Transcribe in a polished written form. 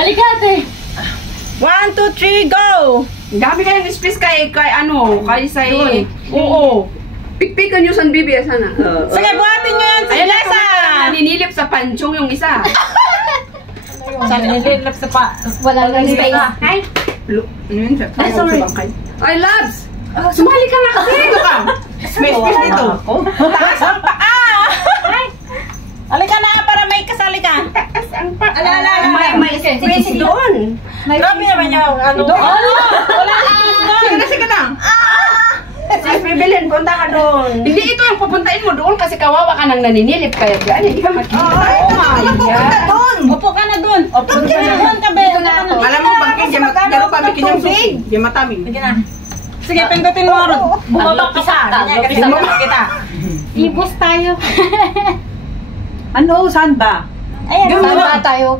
Halika ate. 1, 2, 3, go! Dami kayong space kay ano, kay sa'yo. Oo. Pikpikan nyo sa bibi, sana. Sige, buhatin nyo yan si Lesa! Naninilip sa panchong yung isa. Sa nililip sa pa. Wala lang space. Ay! Ay, sorry. Ay, loves! Sumali ka na kasi! Ito ka! May space dito. Taas ang paa! Halika na para may kasali ka. May space doon. Grabe naman yung ano. Wala space doon. Sige lang. Sige, Bibilin, punta ka doon. Hindi ito yung pupuntain mo doon kasi kawawa ka nang naninilip kaya dyan. Hindi ka makikita. Upo ka na doon. Upo ka na doon. Alam mo, bangkin, diyan pamikin yung tubig. Diyan mataming. Sige na. Sige, pindutin mo ron. Bumaba ka pa. Bumaba kita. Ibus tayo. Ano? Saan ba? Ayan, saan ba tayo?